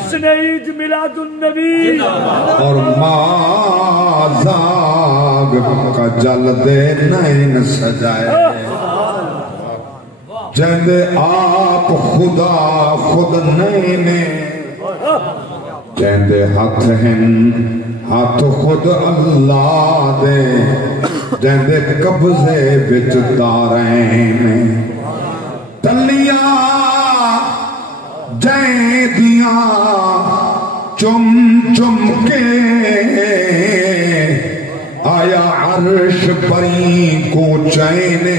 جشن عید میلاد النبی اور مازاگ کا جلدے نین سجائے جندے آپ خدا خود نینے جندے ہاتھ ہیں ہاتھ خود اللہ دے جندے قبضے بچ دارین تلیاں جائیں دیاں چم چم کے آیا عرش پری کو چینے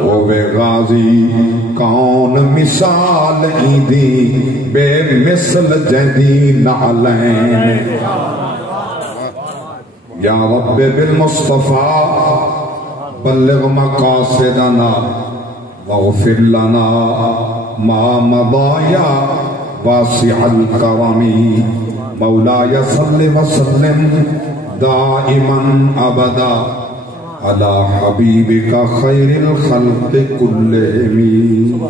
وہ بے غازی کون مثال ایدی بے مثل جدی نعلین یا رب بالمصطفیٰ بلغ مقاصدنا واغفر لنا ما مضایا واسع الکرم مولاي صل وسلم دائما ابدا على حبيبك خير الخلق كلهم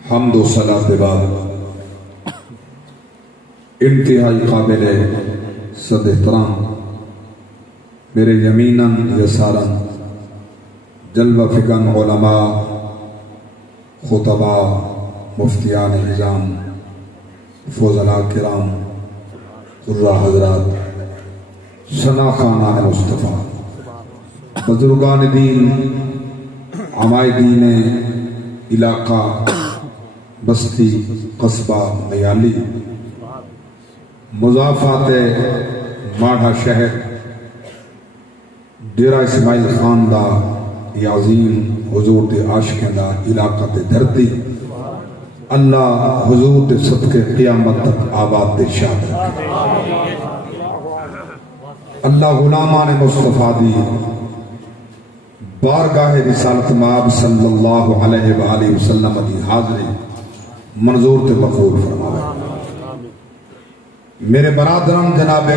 حمد و صلاة بعد انتہائی قابل صد احترام میرے یمیناً یساراً جلوہ فکن علماء خطباء مفتیان نظام فضلاء کرام قرہ حضرات شناخانہ مصطفیٰ بزرگان دین عمائے دین علاقہ بستی قصبہ میالی مضافات ماڑھا شہر ڈیرہ اسماعیل خان دا یا عظیم حضور دے عاشقیں دا علاقہ تے دھرتی اللہ حضور دے صدقے قیامت تک آباد دے شاد رکھے اللہ غلامان مصطفیٰ دی بارگاہ رسالت مآب صلی اللہ علیہ وآلہ وسلم دی حاضری منظور تے مقبول فرمائے میرے برادران جناب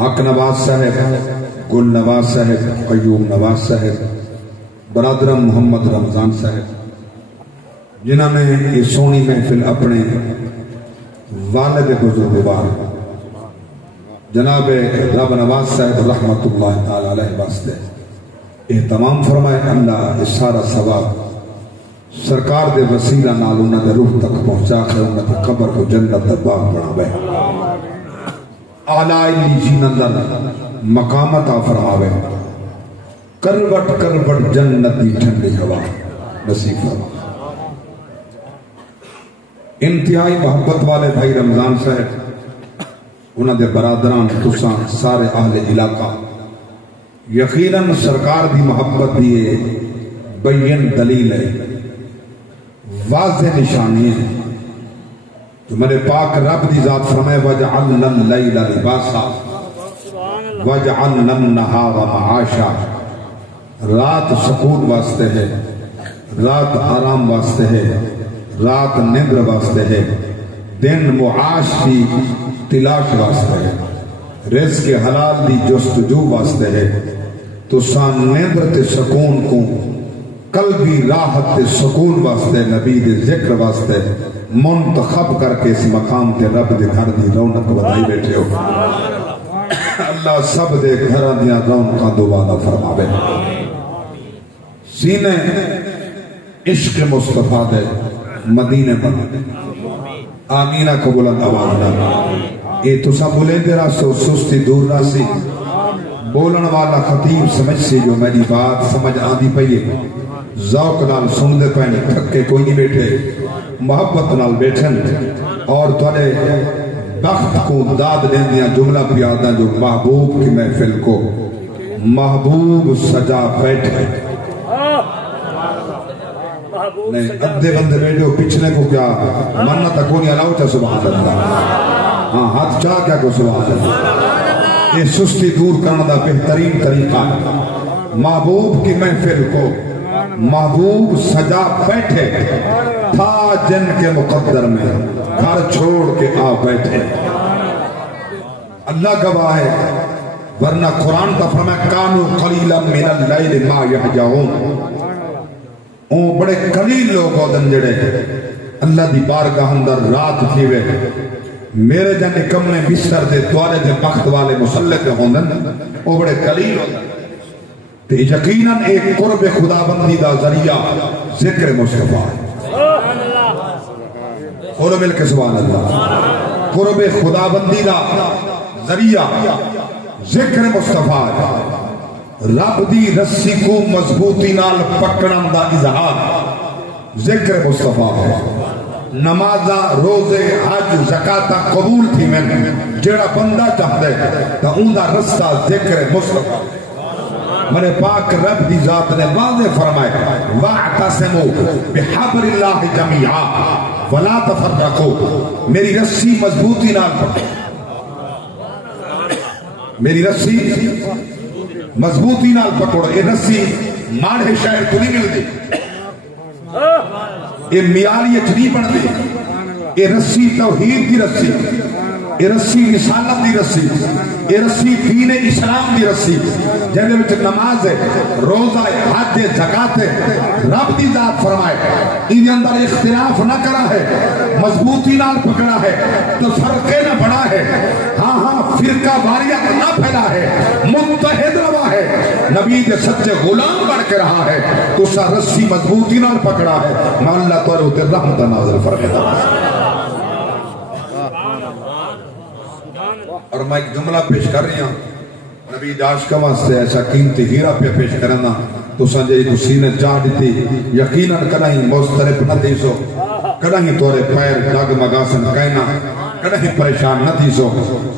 حق نواز صاحب گل نواز صاحب قیوم نواز صاحب برادران محمد رمضان صاحب جنہوں نے یہ سونی محفل اپنے والد بزرگوار جناب رب نواز صاحب رحمت اللہ تعالی علیہ واسطے اہتمام فرمائے اللہ اس سارا ثواب سرکار دے وسیلہ نال انہاں دے روح تک پہنچا کر انہاں دی قبر کو جنت دا باغ بناوے اعلیٰ علیین اندر مقام عطا فرماوے کروٹ کروٹ جنت دی ٹھنڈی ہوا نصیب فرماوے انتہائی محبت والے بھائی رمضان صاحب انہاں دے برادران تساں سارے اہل علاقہ یقیناً سرکار دی محبت دیئے بین دلیل ہے واضح نشانی ہے تو میرے پاک رب دی ذات فرمائے وَجَعَلْنَا اللَّيْلَ لِبَاسًا وَجَعَلْنَا النَّهَارَ مَعَاشًا رات سکون واسطے ہے رات آرام واسطے ہے رات نیندر واسطے ہے دن معاش کی تلاش واسطے ہے رزق حلال دی جستجو واسطے ہے تو سان نیندر تے سکون کو قلبی راحت تے سکون واسطے نبی دے ذکر واسطے منتخب کر کے اس مقام تے رب دے گھر دی رونق بدائی بیٹھے ہو اللہ سب دے گھر دیا رونقاں دوبارہ فرماوے سینے عشق مصطفیٰ دے مدینے بنا آمینہ کو بلند آواز نہ اے تو سب بولے دے راستے سستی دور راسی بولن والا خطیب سمجھ سے جو میری بات سمجھ آدھی پئیے ذوق نال سن دے پہنے تھکے کوئی نہیں بیٹھے محبت نال بیٹھن اور تھوڑے بخت کو داد دیں دیا جملہ پیادہ جو محبوب کی محفل کو محبوب سجا بیٹھے نہیں ادھے بندے بیٹھے پچھنے کو کیا منت کونی علاؤ تا سبحان اللہ ہاں ہاتھ چاہ کیا کو سبحان اللہ یہ سستی دور کرنا دا بہترین طریقہ محبوب کی محفل کو محبوب سجا بیٹھے تھا جن کے مقدر میں گھر چھوڑ کے آ بیٹھے اللہ گواہ ہے ورنہ قرآن کا فرمایا کانو قلیلا من اللیل ما یحجعون او بڑے قلیل لوگ ہوندن جڑے اللہ دی بارگاہ اندر رات تھی وے میرے جن کمنے بستر دے توارے دے بخت والے مسلح دے ہوندن او بڑے قلیل ہوندن تے یقیناً ایک قرب خدا بندی دا ذریعہ ذکر مصطفیٰ بولو مل کے سبحان اللہ قرب خدا بندی دا ذریعہ ذکر مصطفیٰ رب دی رسی کو مضبوطی نال پکڑن دا اظہار ذکر مصطفیٰ ہے نمازہ روزے حج زکاة قبول تھی میں جڑا بندہ چاہتے تا ان دا رستہ ذکر مصطفیٰ میرے پاک رب دی ذات نے واضح فرمائے وَاعْتَصِمُوا بِحَبْلِ اللَّهِ جَمِيعًا وَلَا تَفَرَّقُوا میری رسی مضبوطی نال پکڑو میری رسی مضبوطی نال پکڑو یہ رسی ماڑے شہر تو نہیں ملتی یہ میاریت نہیں بنتی یہ رسی توحید دی رسی یہ رسی رسالت دی رسی یہ رسی دین اسلام دی رسی جہاں وچ نماز ہے روزہ ہے حج ہے زکات ہے رب دی ذات فرمائے ان اندر اختلاف نہ کرا ہے مضبوطی نال پکڑا ہے تو فرقے نہ بڑا ہے ہاں ہاں فرقہ واریت نہ پھیلا ہے متحد روا ہے نبی دے سچے غلام بن کے رہا ہے تو سا رسی مضبوطی نال پکڑا ہے میں اللہ تو تے رحمت نازل فرمائے اور میں ایک جملہ پیش کر رہی ہوں نبی داش کا واسطے ایسا قیمتی ہیرا پہ پیش کرنا تو سنجے کو سینے چاہ دیتی یقیناً کدہیں مسترب نہ تھی سو کدہیں تورے پیر ڈگ مگاسن کہنا کدہیں پریشان نہ تھی سو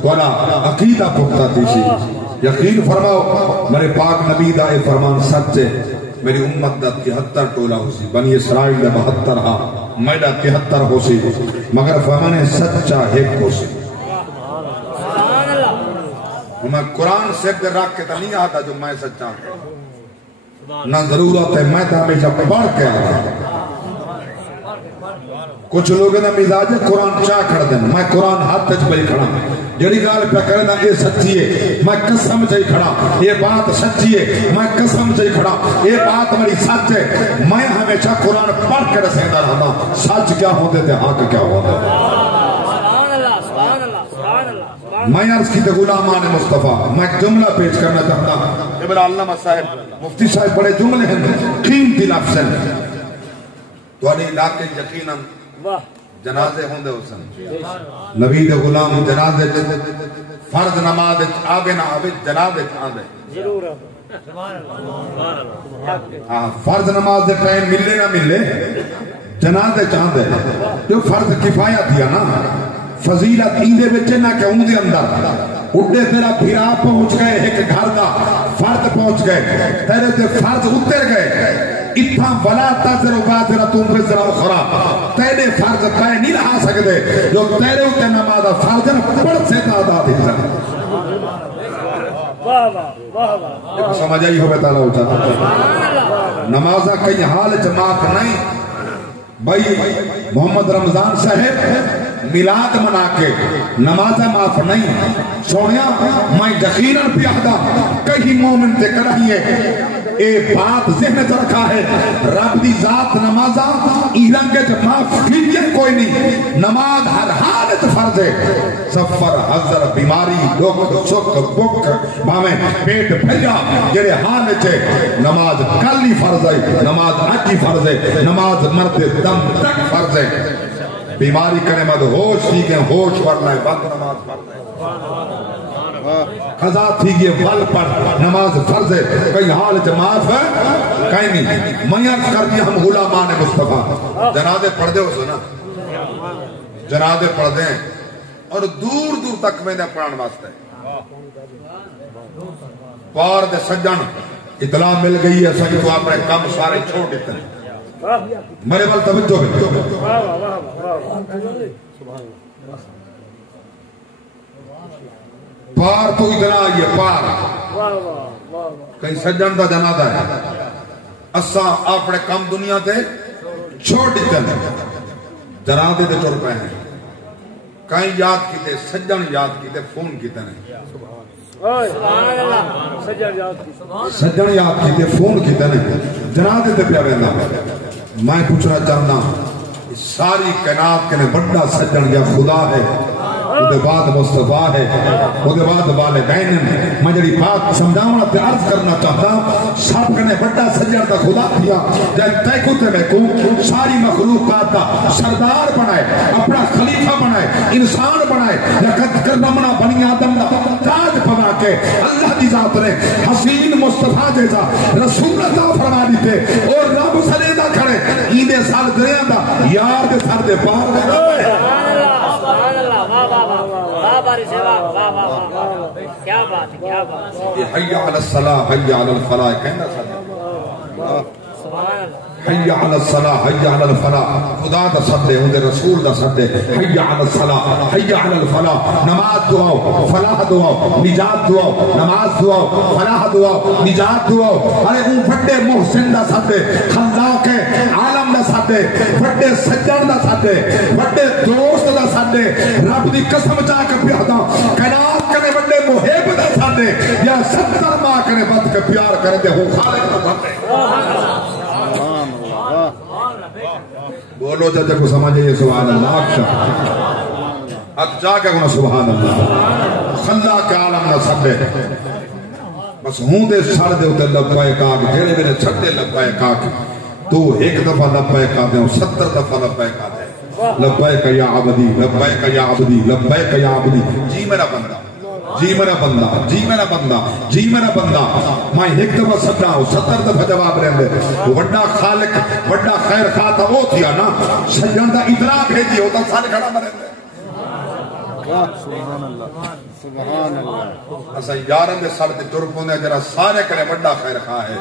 تولا عقیدہ پختہ تھی سی یقین فرماؤ میرے پاک نبی دا اے فرمان سچے میری امت دا 73 ٹولا ہو سی بنی اسرائیل دا 72 ہاں میڈا 73 ہو سی مگر فرمانے سچا ایک ہو سی میں قرآن سے دے رکھ کے تا نہیں آتا جو میں سچا نہ ضرورت ہے میں تا ہمیشہ پڑھ کے آتا کچھ لوگ نے مزاج قرآن چاہ کھڑ دیں میں قرآن ہاتھ تج پہ کھڑا جڑی گال پہ کرنا یہ سچی ہے میں قسم چاہی کھڑا یہ بات سچی ہے میں قسم چاہی کھڑا یہ بات میری سچ ہے میں ہمیشہ قرآن پڑھ کے رسیدہ رہا سچ کیا ہوتے تھے حق کیا ہوتے میں عرض کی تے غلامان مصطفیٰ میں ایک جملہ پیش کرنا چاہتا ہوں ابن علامہ صاحب مفتی صاحب بڑے جملے ہیں قیمتی لفظ ہیں تو علی علاقے یقیناً جنازے ہوندے حسن نبی دے غلام جنازے فرض نماز آگے نہ آگے جنازے آندے فرض نماز دے ٹائم ملے نہ ملے جنازے چاندے جو فرض کفایہ دیا نا فضیلت ایندے بچے نہ کہ اون دے اندر اٹھے تیرا بھیرا پہنچ گئے ایک گھر دا فرد پہنچ گئے تیرے تے فرض اتر گئے اتھا ولا تذر بازر تم پہ ذرا اخرى تیرے فرض کہے نہیں رہا سکتے جو تیرے اتنے نماز فرض پڑھ سے تعداد ہی سکتے سمجھ آئی ہوئے تعالیٰ ہوتا نمازہ کئی حال جماعت نہیں بھائی محمد رمضان صاحب میلاد منا کے نمازہ معاف نہیں سونیا میں یقیناً پیادا کہیں مومن تے کرائیے اے بات ذہن تو رکھا ہے رب دی ذات نمازہ ایران کے جب معاف کیجئے کوئی نہیں نماز ہر حالت فرض ہے سفر حضر بیماری دکھ سکھ بک باویں پیٹ بھجا جڑے حالت ہے نماز کلی فرض ہے نماز اجی فرض ہے نماز مرد دم تک فرض ہے بیماری کرنے مد ہوش تھی کہ ہوش ورنہ ہے وقت نماز فرض ہے خضا تھی کہ ول پر نماز فرض ہے کئی حال جماعت ہے کہیں نہیں میت کر دیا ہم غلامان مصطفیٰ جنازے پڑھ دے ہو سنا جنازے پڑھ دیں اور دور دور تک میں نے پڑھان واسطے پار دے سجن اطلاع مل گئی ہے سجن تو اپنے کام سارے چھوڑ دیتے ہیں میرے بل توجہ ہے پار تو ادھر آئیے پار کہیں سجن دا جنازہ ہے اساں اپنے کام دنیا تے چھوڑ دیتے ہیں جنازے دے ٹر پہ ہیں کہیں یاد کیتے سجن یاد کیتے فون کیتے ہیں سجن یاد کیتے فون کیتے ہیں جنازے تے پیارے اللہ میں پوچھنا چاہنا ساری کائنات کے بڑا سجن یا خدا ہے، وہ بعد مصطفیٰ ہے، وہ بعد والدین ہیں۔ میں جڑی بات سمجھاؤں تے عرض کرنا چاہتا سب کنے بڑا سجن دا خدا تھیا جب تے کو تے میں کو ساری مخلوقات دا سردار بنائے، اپنا خلیفہ بنائے، انسان بنائے، لقد کرمنا بنی آدم دا تاج پوا کے اللہ دی ذات نے حسین مصطفیٰ جیسا رسول اللہ فرما دیتے اور رب سلیدہ کھڑے ایدے سال دریاں دا یار دے سر دے پار دے کیا بات ہے، کیا بات ہے۔ حی علی الصلاح حی علی الفلاح کہنا ساتھ حی علی الصلاح حی علی الفلاح خدا دا صدے ہوں دے رسول دا صدے حی علی الصلاح حی علی الفلاح نماز دعاؤ فلاح دعاؤ نجات دعاؤ نماز دعاؤ فلاح دعاؤ نجات دعاؤ ارے اون بڑے محسن دا صدے خلاق عالم دا صدے بڑے سجن دا صدے بڑے دوست دا صدے رب دی قسم چاہ کے پیادا کائنات کرے بڑے محب دا صدے یا 70 ماہ کرے بد کے پیار کرے دے ہوں خالق دا صدے بولو جب کو سمجھے سبحان اللہ اکشا اب جا کے گنا سبحان اللہ خلاق عالم نہ سبے بس ہوں دے سر دے ہوتے لبائے کاک جیڑے میرے چھٹے لبائے کاک تو ایک دفعہ لبائے کاک دے 70 دفعہ لبائے کاک دے لبائے کا یا عبدی لبائے کا یا عبدی لبائے کا یا عبدی جی میرا بندہ جی میرا بندہ جی میرا بندہ جی میرا بندہ میں ایک دفعہ سکتا ہوں 70 دفعہ جواب رہے ہیں وڈا خالق وڈا خیر خواہ تھا وہ تھیا نا سجن دا ادراک ہے جی ہوتا سارے کھڑا مرے سبحان اللہ سبحان اللہ اسا یارن دے سر تے ٹر پوندے جڑا سارے کنے وڈا خیر خواہ ہے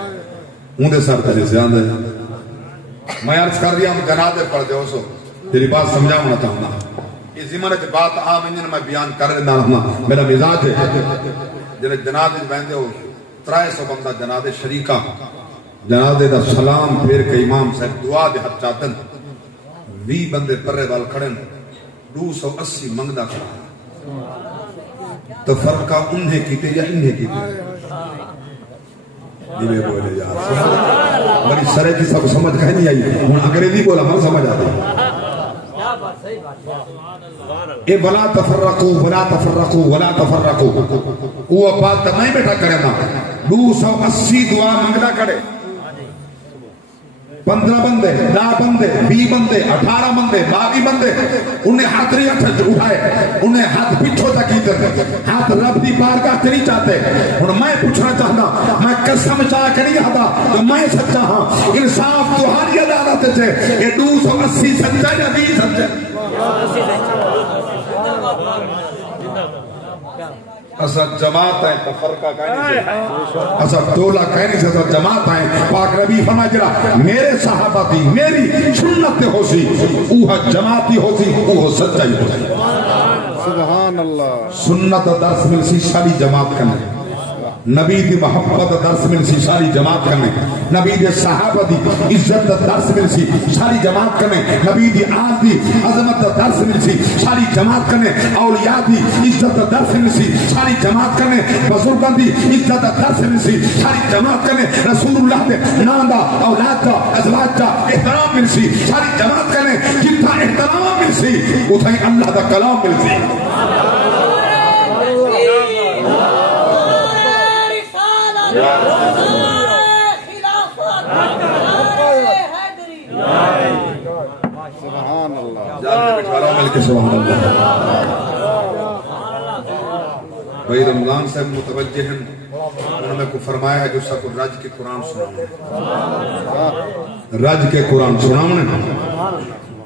اون دے سر تے زیادہ میں عرض کر رہا ہوں جنازے پڑھ دے سو تیری بات سمجھاؤں نہ چاہنا یہ زمانے کی بات آمین میں بیان کر رہا ہوں میرا مزاج ہے جنہیں جنازے بہندے ہو 300 بندہ جنازے شریکہ جنازے دا سلام پھر کے امام صاحب دعا دے حد چاہتن 20 بندے پرے وال کھڑن 280 منگدہ کھڑا تو فرقہ انہیں کیتے یا انہیں کیتے دیوے بولے یار بڑی سرے کی سب سمجھ کہیں نہیں آئی ہوں انگریزی بولا میں سمجھ آتا اے ولا تفرقوا ولا تفرقوا ولا تفرقوا وہ بات نہیں بیٹھا کرے نا 280 دعا منگنا کرے 15 بندے 10 بندے 20 بندے 18 بندے 22 بندے انہیں ہاتھ نہیں اٹھائے انہیں ہاتھ پیچھو تک ادھر ہاتھ رب دی بارگاہ کے نہیں چاہتے اور میں پوچھنا چاہتا میں قسم چاہ کے نہیں آتا تو میں سچا ہاں انصاف تمہاری عدالت سے یہ 280 سچا یا 20 سچا اسا جماعت ہے تفرقہ کہنے سے اسا دولہ کہنے سے اسا جماعت ہے پاک نبی فرمائے جرا میرے صحابہ تھی میری سنت ہو سی اوہ جماعتی ہو سی اوہ سچائی ہو سی سبحان اللہ سنت درس مل سی ساری جماعت کرنے نبی دی محبت درس مل سی ساری جماعت کرنے نبی دی صحابہ دی عزت درس مل سی ساری جماعت کرنے نبی دی آز دی عظمت درس مل سی ساری جماعت کرنے اولیاء دی عزت درس مل سی ساری جماعت کرنے بزرگان دی عزت درس مل سی ساری جماعت کرنے رسول اللہ دے ناندہ اولاد دا ازواج دا احترام مل سی ساری جماعت کرنے جتنا احترام مل سی اتھائی اللہ دا کلام مل سی سبحان اللہ جانتے بٹھارا مل کے سبحان اللہ بھائی رمضان صاحب متوجہ ہیں انہوں نے کو فرمایا ہے جو سب کو رج کے قرآن سنانا رج کے قرآن سنانا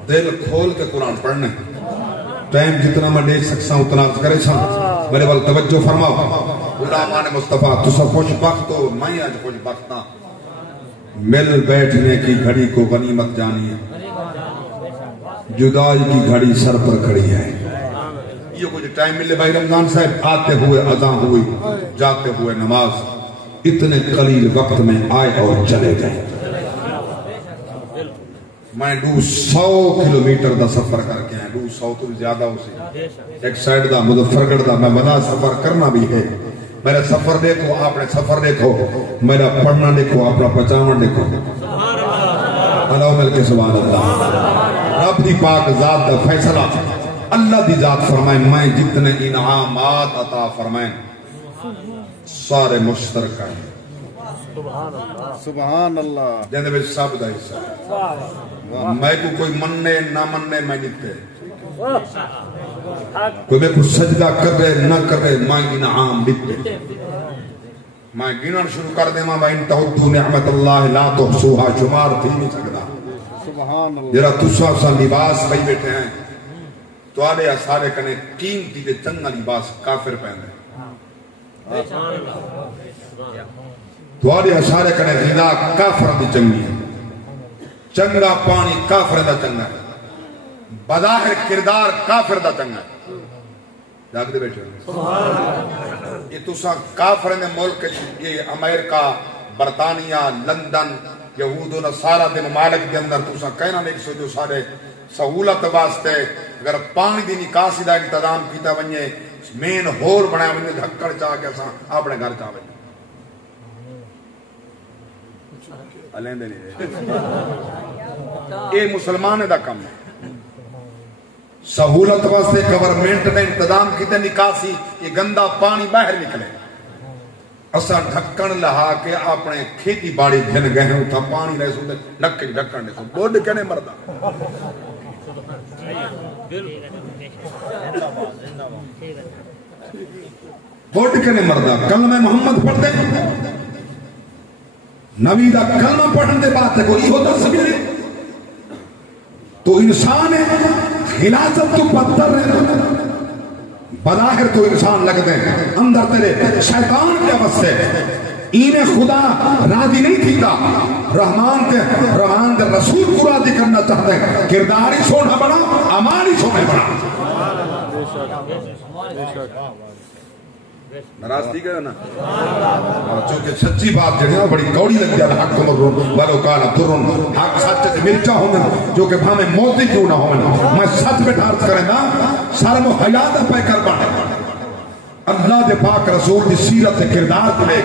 دل کھول کے قرآن پڑھنے ٹائم جتنا میں دیکھ سکتا ہوں اتنا کرے سا میرے وال توجہ فرماؤ غلامان مصطفیٰ تو سب خوش بخت ہو میں آج خوش بختہ مل بیٹھنے کی گھڑی کو غنیمت جانی ہے جدائی کی گھڑی سر پر کھڑی ہے یہ کچھ ٹائم ملے بھائی رمضان صاحب آتے ہوئے اذان ہوئی جاتے ہوئے نماز اتنے قلیل وقت میں آئے اور چلے گئے میں 200 کلومیٹر دا سفر کر کے ہیں 200 تو زیادہ ہو سی ایک سائیڈ دا مظفرگڑھ دا میں بنا سفر کرنا بھی ہے میرا سفر دیکھو آپ نے سفر دیکھو میرا پڑھنا دیکھو اپنا پہچانا دیکھو اللہ مل کے سبحان اللہ. رب دی پاک ذات دا فیصلہ اللہ دی ذات فرمائے میں جتنے انعامات عطا فرمائیں سارے مشترک ہیں. سبحان اللہ. جنہیں میں سب دا حصہ میں کو کوئی مننے نہ مننے میں دیتے کوئی میں کو سجدہ کر رہے نہ کر رہے میں انعام دیتے میں گنن شروع کر دے ماں وَإِن تَعُدُّوا نِعْمَةَ اللَّهِ لَا تُحْصُوهَا شمار تھی نہیں سکتا. سبحان اللہ. جرا تسا سا لباس بھائی بیٹھے ہیں تو آلے سارے کنے قیمتی دے چنگا لباس کافر پہنے تو آلے سارے کنے غذا کافر دی چنگی ہے چنگا پانی کافر دا چنگا ہے بظاہر کردار کافر دا چنگا ہے. جاگ دے بیٹھے یہ تسا کافر نے ملک یہ امریکہ برطانیہ لندن یہود و نصارہ دے ممالک دے اندر تسا کہنا نہیں سو جو سارے سہولت واسطے اگر پانی دی نکاسی دا انتظام کیتا ونجے مین ہور بنایا ونجے دھکڑ چاہ کے ساں اپنے گھر چاہ ونجے علین دے نہیں اے مسلمان دا کم ہے. سہولت واسطے گورنمنٹ نے انتظام کیتے نکاسی یہ گندا پانی باہر نکلے اسا ڈھکن لہا کے اپنے کھیتی باڑی گھن گئے ہیں اتھا پانی رہے سو نکے ڈھکن دے سو بوڈ کہنے مردہ بوڈ کہنے مردہ کلمہ محمد پڑھ دے نبی دا کلمہ پڑھن دے بات ہے کوئی ہوتا سبیلے تو انسان ہے خلاصت تو پتھر رہنا بظاہر تو انسان لگتے ہیں اندر تیرے شیطان کے واسطے انہیں خدا راضی نہیں تھیتا رحمان دے رسول کو راضی کرنا چاہتے ہیں کردار ہی سونا بنا عمال ہی سونے بنا. ناراض ٹھیک ہے نا چونکہ سچی بات جڑی ہے بڑی کوڑی لگ جاتا حق مرون والو کالا ترون حق سچ مرچا ہوندن جو کہ بھامے موتی کیوں نہ ہوندن میں سچ پہ ٹھارت کریں نا سارے وہ حیات پہ کر بانے اللہ دے پاک رسول دی سیرت کردار کو لے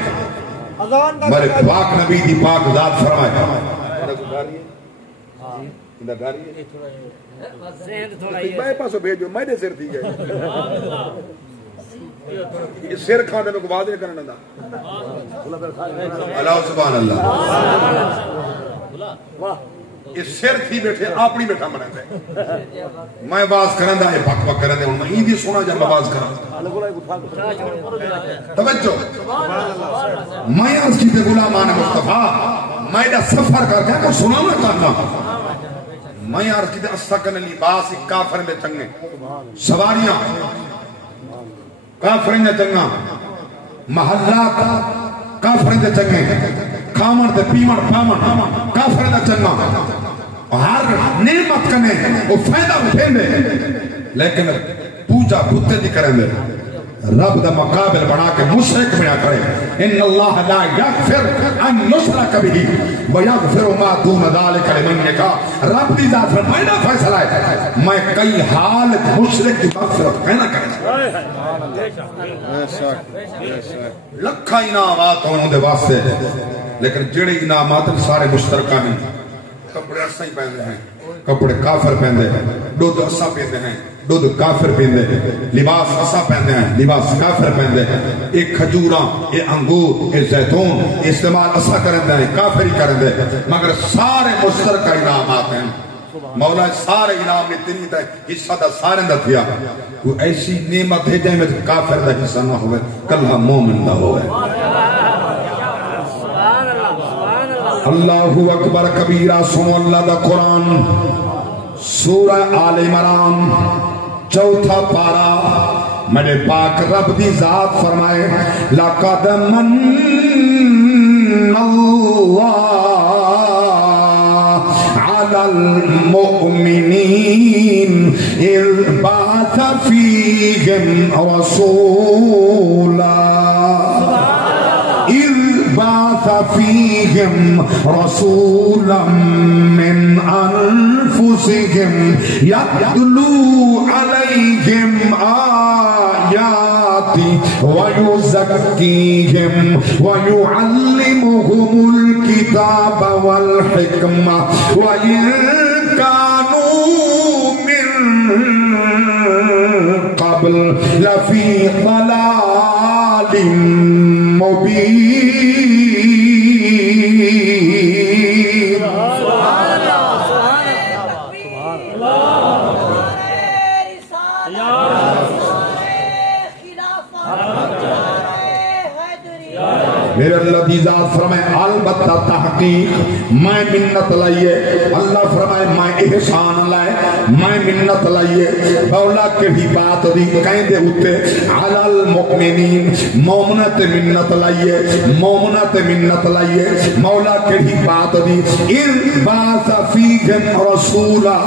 میرے پاک نبی دی پاک ذات فرمائے میں پاسو بھیجو میں دے سر تھی گئے یہ سر کھانے میں کو واضح کرنے دا اللہ سبحان اللہ یہ سر تھی بیٹھے آپ نہیں بیٹھا منہ دے میں باز کرنے دا یہ پاک پاک کرنے دے میں ہی دی سونا جب میں باز کرنے توجہ میں آج کی تے غلامان مصطفیٰ میں دا سفر کر کے کو سنا نہ کرنا میں آج کی تے اسکن لباس کافر میں چنگے سواریاں کافرین دے چنگا محلات کافرین دے چنگے کھامن دے پیمن پامن کافرین دے چنگا ہر نعمت کنے وہ فائدہ اٹھیں دے لیکن پوجا بھتے دی کریں دے رب دا مقابل بنا کے مشرک بنا کرے ان اللہ لا یغفر ان یشرک به ویغفر ما دون ذلک لمن یشاء. رب دی ذات فرمائنا فیصلہ ہے میں کئی حال مشرک کی مغفرت کہنا کرے لکھا انعامات ہونے دے واسطے لیکن جڑے انعامات سارے مشترکہ ہیں کپڑے اساں ہی پہنے ہیں کپڑے کافر پہنے ہیں دودھ اساں پہنے ہیں دودھ کافر پہنے ہیں لباس اساں پہنے ہیں لباس کافر پہنے ہیں ایک کھجوراں ایک انگور ایک زیتون استعمال اساں کرتے ہیں کافر ہی کرتے ہیں مگر سارے مشترکہ انعامات ہیں. مولا سارے انعام نے تینی دا حصہ دا سارے دا تھیا وہ ایسی نعمت ہے جائے میں کافر دا حصہ نہ ہوئے کلہ مومن نہ ہوئے. اللہ اکبر کبیرہ سنو اللہ دا قرآن سورہ آل عمران چوتھا پارا میرے پاک رب دی ذات فرمائے لَقَدْ مَنَّ اللَّهُ عَلَى الْمُؤْمِنِينَ إِذْ بَعَثَ فِيهِمْ رَسُولًا بعث فيهم رسولا من أنفسهم يتلو عليهم آيات ويزكيهم ويعلمهم الكتاب والحكمة وإن كانوا من قبل لفي ضلال مبين. میرے اللہ دی ذات فرمائے البتہ تحقیق میں منت لائیے. اللہ فرمائے میں احسان لائے میں منت لائیے. مولا کہی بات دی کہیں دے ہوتے علی المؤمنین مومنت منت لائیے مومنت منت لائیے. مولا کہی بات دی اذ بعث فیہم رسولا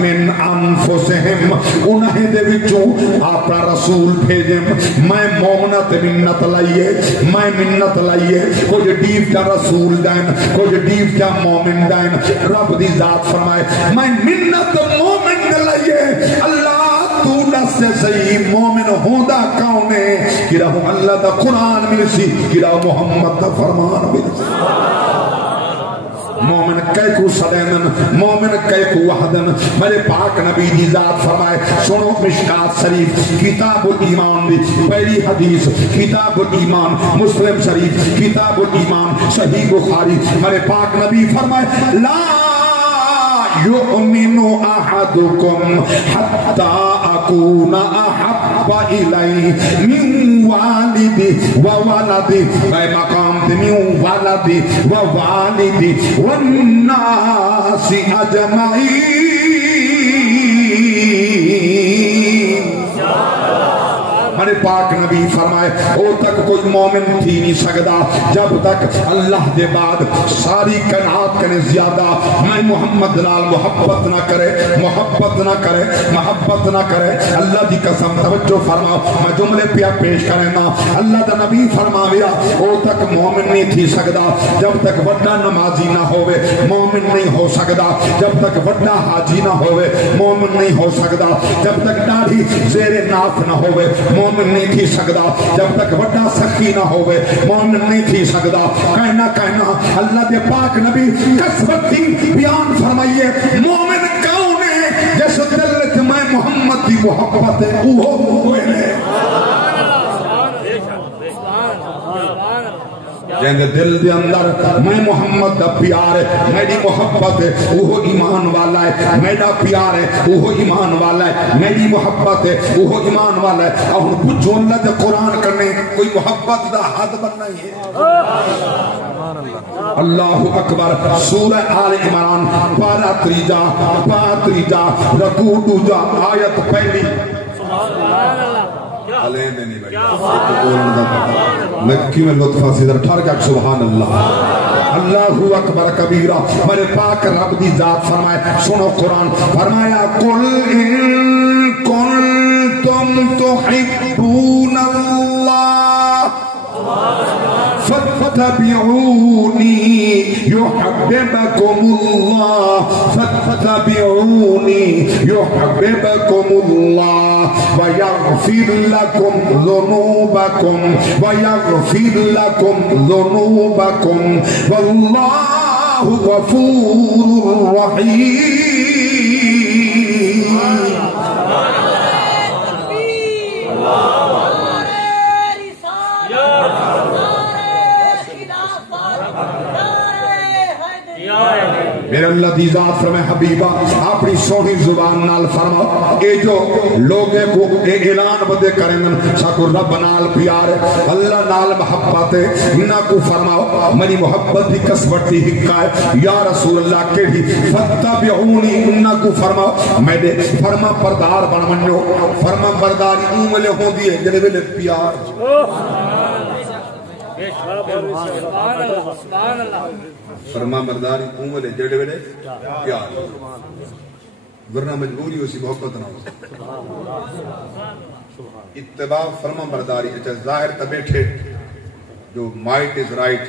من انفسہم انہیں دے وچوں اپنا رسول بھیجم. میں مومنت منت لائیے میں منت لائیے. کچھ ڈیف کا رسول دائن کچھ ڈیف کا مومن دائن. رب دی ذات فرمائے میں منت مومن لائیے. اللہ تو دس سے صحیح مومن ہوندہ کاؤنے کہ رہو اللہ دا قرآن ملسی کہ رہو محمد دا فرمان ملسی. مومن کئی کو صدیمن مومن کئی کو وحدن. میرے پاک نبی دی ذات فرمائے سنو مشکات شریف کتاب الایمان دی پہلی حدیث کتاب الایمان مسلم شریف کتاب الایمان صحیح بخاری. میرے پاک نبی فرمائے لا يؤمن أحدكم حتى أكون أحب إليه من والدي وولدي أي مقام من ولدي ووالدي والناس أجمعين. میرے پاک نبی فرمائے او تک کوئی مومن تھی نہیں سکتا جب تک اللہ دے بعد ساری کائنات کنے زیادہ میں محمد نال محبت نہ کرے محبت نہ کرے محبت نہ کرے. اللہ دی قسم توجہ فرماؤ میں جملے پیا پیش کرنا. اللہ دا نبی فرمایا او تک مومن نہیں تھی سکتا جب تک وڈا نمازی نہ ہوئے مومن نہیں ہو سکتا. جب تک وڈا حاجی نہ ہوئے مومن نہیں ہو سکتا. جب تک داڑھی زیر ناف نہ ہوئے مومن نہیں تھی سکتا. جب تک وڈا سخی نہ ہوئے مومن نہیں تھی سکتا. کہنا اللہ دے پاک نبی قسمتی بیان فرمائیے مومن کون ہے جس دل میں محمد دی محبت ہے وہ مومن ہے. جہاں دل دے اندر میں محمد دا پیار ہے میری محبت ہے وہ ایمان والا ہے. میرا پیار ہے وہ ایمان والا ہے. میری محبت ہے وہ ایمان والا ہے. اور پوچھو اللہ دے قرآن کرنے کوئی محبت دا حد بننا ہی ہے. اللہ اکبر. سورہ آل عمران پارا تریجا رکوع دوجا آیت پہلی. مکی میں لطفہ سیدر ٹھار کیا سبحان اللہ. اللہ اکبر کبیرہ. میرے پاک رب دی ذات فرمائے سنو قرآن فرمایا قل ان کنتم تحبون اللہ فاتبعوني يحببكم الله فاتبعوني يحببكم الله ويغفر لكم ذنوبكم والله غفور رحيم. میرے اللہ دی ذات فرمائے حبیبہ اپنی سونی زبان نال فرما اے جو لوگے کو اعلان بدے کریں ساکو رب نال پیار ہے اللہ نال محبت ہے انہا کو فرماؤ منی محبت دی کسبتی حقہ ہے یا رسول اللہ کے ہی فتبعونی انہا کو فرماؤ میں دے فرما پردار بن منو فرما پرداری اوملے ہوں دیئے جنہے بلے پیار. فرما برداری اوملے جڑے ویلے پیار ورنہ مجبوری اسی محبت نہ ہو. اتباع فرما برداری اچھا ظاہر تا بیٹھے جو مائٹ از رائٹ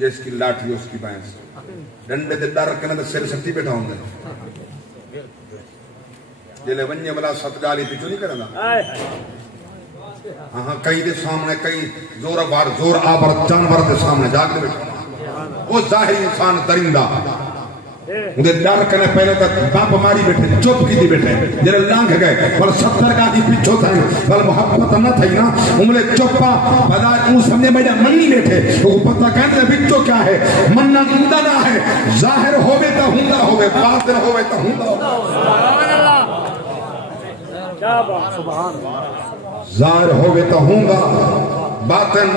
جس کی لاٹھی اس کی بینس ڈنڈے دے ڈر رکھنے دے سر سکتی بیٹھا ہوں گے جلے ونجے بلا ست گالی پیچھو نہیں کرنا ہاں کئی دے سامنے کئی زور آبر جانور دے سامنے جاگ دے بیٹھا وہ ظاہری انسان درندہ انہیں ڈر کرنے پہلے تک بامپ ماری بیٹھے چپ کی دی بیٹھے جنہیں لانگ گئے پر 70 کا دی پیچھو تھا بل محبت نہ تھا نا انہیں چپا بدار اون سمجھے میں منی بیٹھے تو پتہ کہنے پیچھو کیا ہے مننا اندہ نہ ہے ظاہر ہوئے تا ہوندا ہوئے باطن ہوئے تا ہوندا ہوئے ظاہر ہوئے تا ہوندا باطن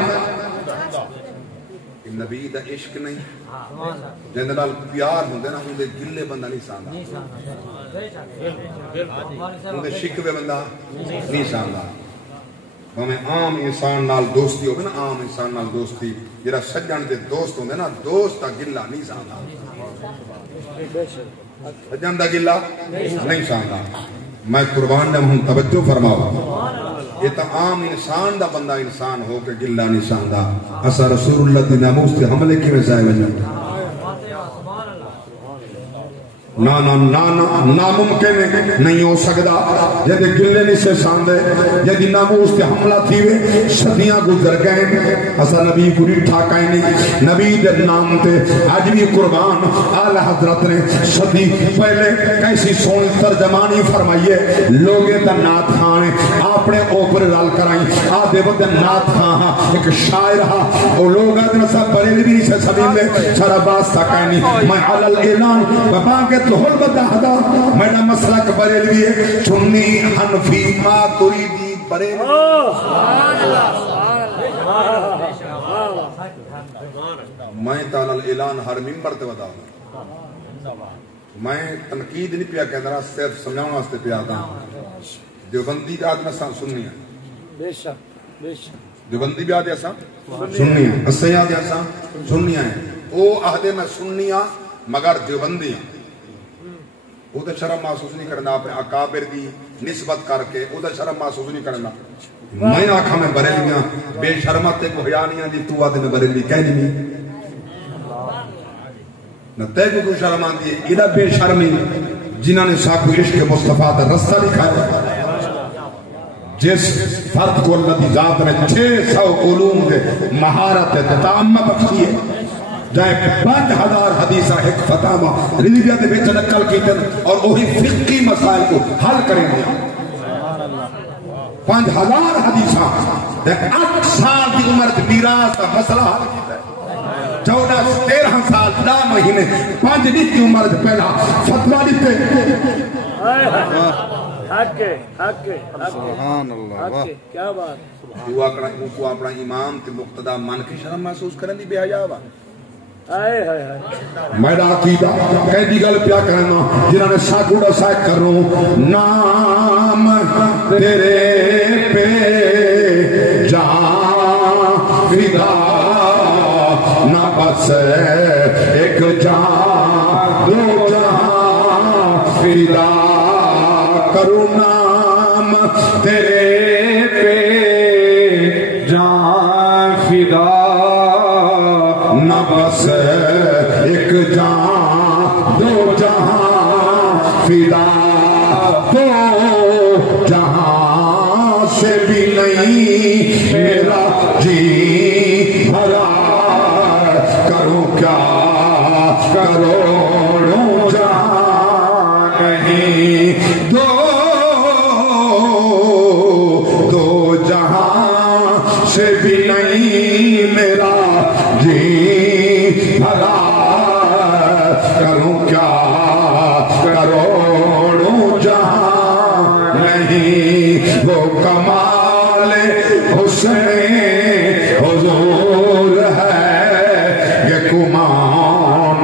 نبی دا عشق نہیں جنرال پیار ہوندے نا ہوندے گلے بندہ نہیں ساندا ہوندے شکوے بندہ نہیں ساندا ہمیں عام انسان نال دوستی ہوگی نا عام انسان نال دوستی جرا سجن دے دوست ہوندے نا دوست دا گلہ نہیں ساندا سجن دا گلہ نہیں ساندا میں قربان دے ہوں توجہ فرماؤ یہ تا عام انسان دا بندہ انسان ہو کے گلہ نہیں ساندا اسا رسول اللہ دی ناموس تے حملے کی وجائے وجہ ناممکن نہیں ہو سکتا جدے گلے نہیں سے ساندے جدی ناموس تے حملہ تھی وے صدیاں گزر گئے اسا نبی کو نہیں ٹھاکائیں نہیں نبی دے نام تے آج بھی قربان آل حضرت نے صدی پہلے کیسی سونی ترجمانی فرمائیے لوگے دا نات خانے اپنے اوپر لال کرائیں آدھے وقت نات خان ایک شاعر ہا وہ لوگ آدھے سب بریلوی سے سبیل میں سارا باستہ کہنی میں علل اعلان بابا کے تہل بدہدہ میرا مسلک بریلوی ہے سنی حنفی ماتریدی بریلوی میں تعالی اعلان ہر ممبر تے بتاؤں میں تنقید نہیں پیا کہنا صرف سمجھاؤں واسطے پیا آتا دیوبندی بھی آدمی سان سننی ہے بے شک دیوبندی بھی آدمی سان سننی ہے اسے آدمی سان سننی ہے او آدھے میں سننی ہے مگر دیوبندی ہے وہ تو شرم محسوس نہیں کرنا اپنے اکابر دی نسبت کر کے وہ تو شرم محسوس نہیں کرنا میں آنکھا میں بریلیاں بے شرمت کو حیانیاں دی تو آدھے میں بریلی کہنی نہیں نہ تے کو شرم آن دی ادھا بے شرمی جنہوں نے ساکو عشق مصطفیٰ دا رستہ لکھایا جس فرد کو اللہ دی ذات نے 600 علوم دے مہارت تامہ بخشی ہے جائے 5000 حدیثہ ایک فتاوہ ریلیجہ دے بیچ نکل کی تن اور وہی فقی مسائل کو حل کریں گے 5000 حدیثہ 8 سال کی عمر میراث کا مسئلہ حل کیتا ہے 14-13 سال 2 مہینے 5 دن کی عمر پہلا فتوہ دیتے سبحان اللہ کیا بات دعا کرنا ان کو اپنا امام تے مقتدہ من کی شرم محسوس کرن دی بے حیا وا میرا عقیدہ کہہ دی گل پیا کرنا جنہوں نے ساگوڑا سائے کروں نام تیرے پہ جان فدا نہ بس ایک جان 2 جان فدا کروں نام تیرے پہ جان فدا نہ بس ایک جان 2 جہاں فدا 2 جہاں سے بھی نہیں میرا جی بھرا کروں کیا کروڑوں جہاں نہیں 2 جہاں سے بھی نہیں میرا جی بھرا کروں کیا کروڑوں جہاں نہیں وہ کمال حسن حضور ہے یہ کمان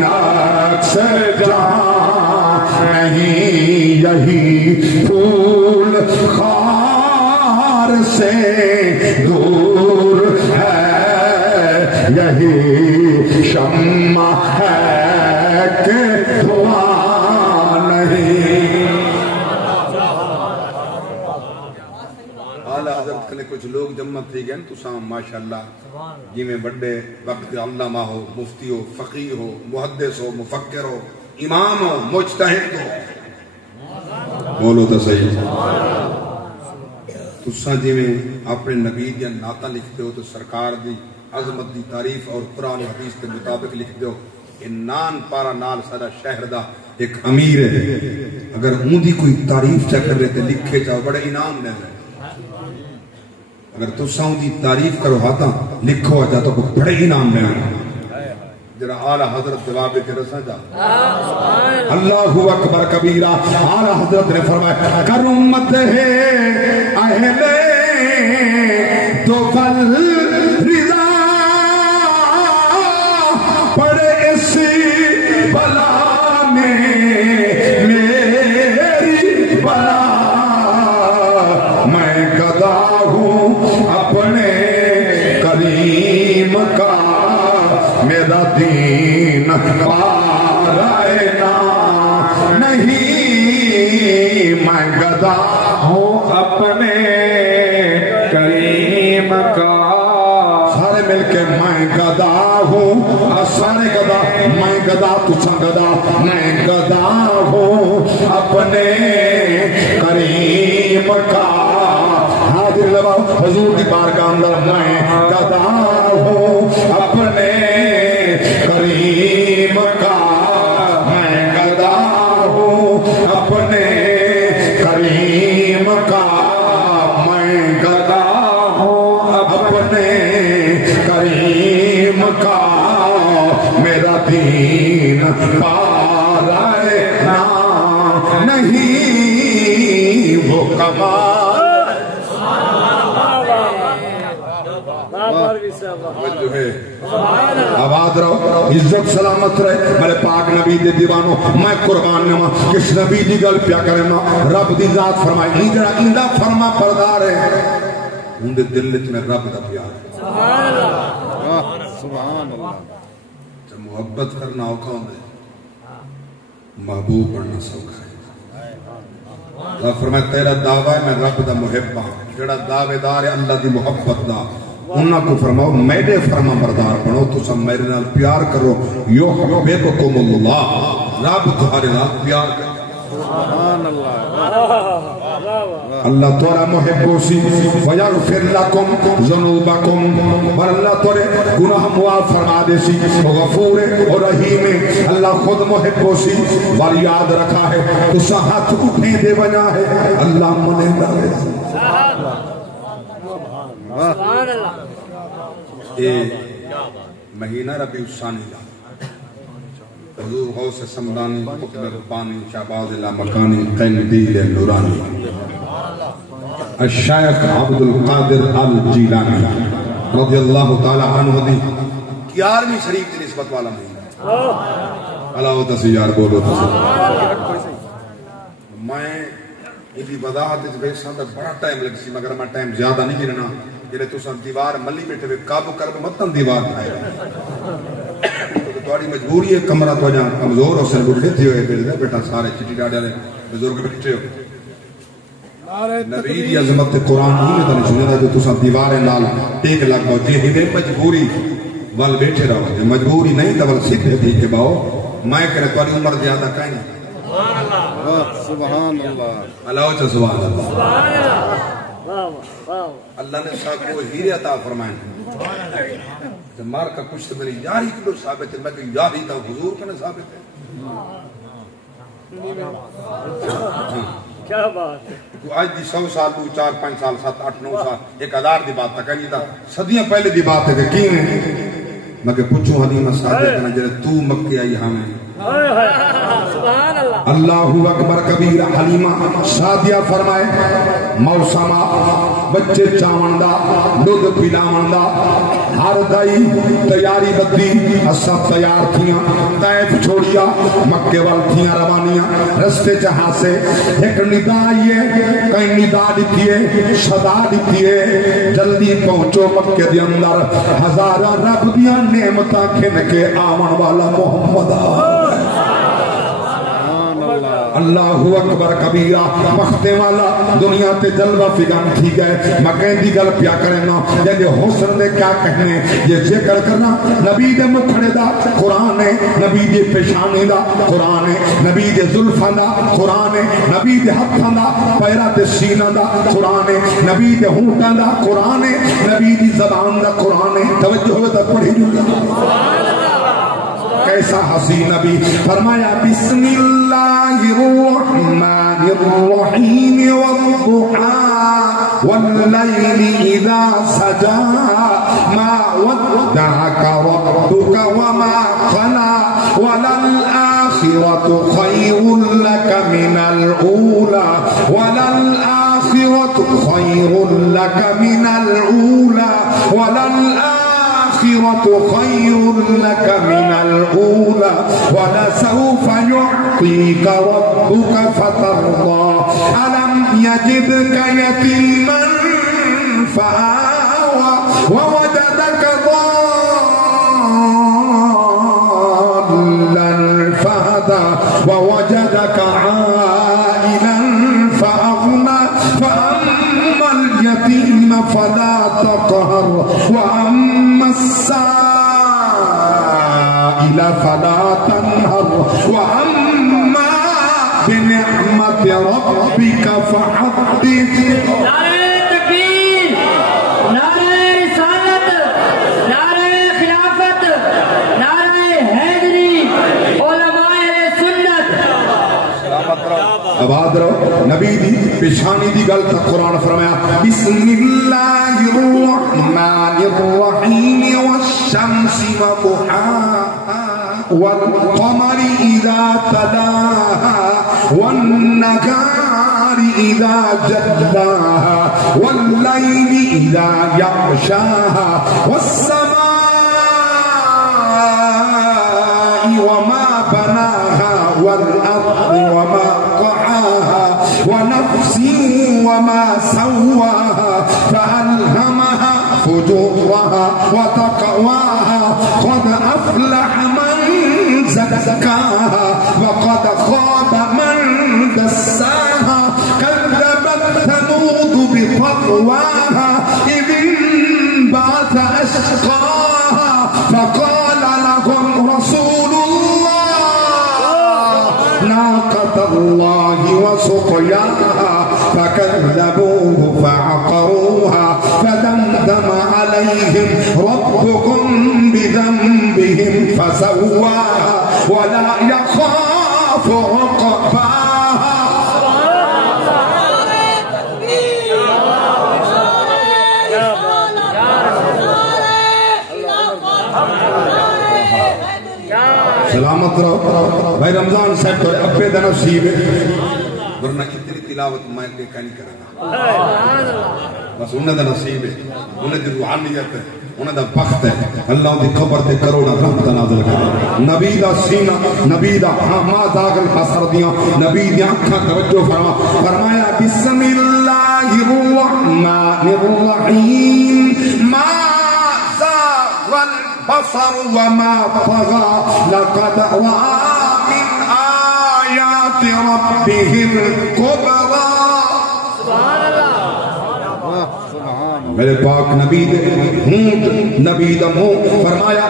نقص جہاں نہیں یہی پھول خار سے دور ہے یہی شمع ہے کہ دھواں نہیں اعلیٰ حضرت نے کچھ لوگ جمع تھی گئے تو سام ماشاءاللہ جی میں بڑے وقت علامہ ہو مفتی ہو فقیہ ہو محدث ہو مفکر ہو امام ہو مجتہد ہو بولو تو صحیح تساں جی میں اپنے نبی دیا نعتاں لکھتے ہو تو سرکار دی عظمت دی تعریف اور قرآن حدیث کے مطابق لکھتے ہو کہ نان پارا نال سارا شہر دا ایک امیر ہے، اگر اون دی کوئی تعریف چا کر رہے تھے لکھے چاہو بڑے انعام دے رہے، اگر تساں اون دی تعریف کرو ہاتھاں لکھو آجا تو بڑے انعام دے رہے جرا اعلی حضرت جواب کے رسا جا اللہ اکبر کبیرہ. اعلی حضرت نے فرمایا کر امت ہے اہل تو بل رضا پڑے اسی بلا میں میری بلا میں گدا ہوں اپنے کریم کا میرا دین پارائنا نہیں میں گدا ہوں اپنے کریم کا. سارے مل کے میں گدا ہوں سارے گدا میں گدا تجھا گدا میں گدا ہوں اپنے کریم کا. حاضر لواؤ حضور کی بارگاہ اندر میں گدا ہوں اپنے کریم کا میں گدا ہوں اپنے کریم کا میں گدا ہوں اپنے کریم کا میرا دین پارائنا نہیں وہ کمال. آباد رہو عزت سلامت رہے میرے پاک نبی دے دیوانوں میں قربان نما کس نبی دی گل پیا کرے نا رب دی ذات فرمائے ہی جڑا اندہ فرما پردار ہے ان دے دل میں رب دا پیار ہے. سبحان اللہ. جب محبت کرنا اوکھا ہوں محبوب بڑھنا سوکھا ہے. اللہ فرمائے تیرا دعویٰ ہے میں رب دا محب ہوں جڑا دعوے دار ہے اللہ دی محبت دا انہاں کو فرماؤ میرے فرما بردار بنو تو سب میرے نال پیار کرو یحببکم اللہ رب تمہارے نال پیار کرو. سبحان اللہ. اللہ تورا محبو سی ویغفر لکم ذنوبکم اور اللہ تورے گناہ معاف فرما دے سی غفور اور رحیم. اللہ خود محبو سی وال یاد رکھا ہے تو ہاتھ اٹھے دے بنا ہے اللہ منے ڈالے سی. سبحان اللہ. اے مہینہ ربیع الثانی دا حضور غوث سمدانی قطب ربانی شہباز لامکانی قندیل نورانی الشیخ عبد القادر الجیلانی رضی اللہ تعالی عنہ دی 11ویں شریف کی نسبت والا مہینہ. اللہ تسیار بولو تسیار. میں یہ بھی وضاحت اس بے ساتھ بڑا ٹائم لگ سی مگر میں ٹائم زیادہ نہیں گرنا جنہیں تو سب دیوار ملی بیٹھے ہوئے قابو کر متن دیوار دھائے تو توڑی مجبوری ہے کمرہ تو جہاں کمزور ہو سن بڑھے تھے ہوئے بیٹا سارے چٹی ڈاڑے لے بزرگ بیٹھے ہو نبی دی عظمت قرآن ہی میں تنہیں سنے دا جو تو سب دیواریں نال ٹیک لگ باؤ جی ہی مجبوری وال بیٹھے رہو جی مجبوری نہیں تا وال سکھ تھی کہ باؤ میں کرے توڑی عمر زیادہ کہیں سبحان اللہ. اللہ چا سبحان اللہ. اللہ نے صاحب کو ہیرے عطا فرمائیں جب مار کا کچھ تو میری یاری کلو ثابت ہے میں کہ یاری تا حضور کنے ثابت ہے. کیا بات ہے. تو آج دی 100 سال 2 4 5 سال 7 8 9 سال 1000 دی بات تک نہیں تھا صدیاں پہلے دی بات ہے کہ کی ہیں میں کہ پوچھوں حلیمہ صادق نے جرے تو مکے آئی ہمیں سبحان اللہ. اللہ اکبر کبیرہ. حلیمہ سادیہ فرمائے موسمہ بچے چاون دا دودھ پلاون دا ہر دائی تیاری بدی اسا تیار تھیاں طائف چھوڑیا مکے وال تھیاں روانیاں رستے جہاں سے ایک ندا آئیے کہیں ندا دکھئے صدا دکھئے جلدی پہنچو مکے دی اندر ہزارہ رب دیاں نعمتاں کھن کے آون والا محمد اللہ اکبر کبیرہ مختے والا دنیا تے جلوہ فگن تھی گئے مکین دی گل پیا کرنا جیسے حسن دے کیا کہنے یہ ذکر کرنا نبی دے مکھڑے دا قرآن ہے نبی دے پیشانے دا قرآن ہے نبی دے زلفان دا قرآن ہے نبی دے ہتھان دا پیرا دے سینہ دا قرآن ہے نبی دے ہونٹان دا قرآن ہے نبی دی زبان دا قرآن ہے توجہ ہوئے دا پڑھی کیسا حسین نبی فرمایا بسم اللہ الرحمن الرحیم والضحى واللیل اذا سجا ما ودعك ربك وما قلى وللآخرة خير لك من الأولى وللآخرة خير لك من الأولى وللآخرة خير لك من الأولى ولسوف يعطيك ربك فترضى ألم يجدك يتيما فآوى ووجدك ضالا فهدى ووجدك عائلا فأغنى فأما اليتيم فلا تقهر وأما السائل فلا تنهر وأما بنعمة ربك فحدث نعرہ تکبیر، نعرہ رسالت، نعرہ خلافت، نعرہ حیدری، علماء سنت. آباد رہو نبی دی پیشانی دی گل تا قرآن فرمایا بسم اللہ الرحمن الرحیم والشمس وضحاها والقمر اذا تلاها والنهار اذا جلاها والليل اذا يغشاها والسماء وما بناها والأرض وما طحاها ونفس وما سواها فألهمها فجورها وتقواها قد أفلح من زكاها وقد خاب من دساها كذبت ثمود بطغواها إذ انبعث أشقاها فقال لهم رسول ناقة الله وسقياها فكذبوه فعقروها فدمدم عليهم ربكم بذنبهم فسواها ولا يخاف عقباها. سلامت رہو بھائی رمضان صاحب تو اپنے دا نصیب ہے ورنہ اتنی تلاوت میں دیکھا نہیں کرنا بس انہیں دا نصیب ہے انہیں دی روحانیت ہے انہیں دا بخت ہے اللہ دی قبر تے کروڑا رحمت نازل کرے نبی دا سینہ نبی دا ما داغل حسر دیاں نبی دی آنکھاں توجہ فرمایا بسم اللہ الرحمن الرحیم ما بصر وما طغى لقد رأى من آيات ربه الكبرى. میرے پاک نبی دے ہونٹ نبی دا منہ فرمایا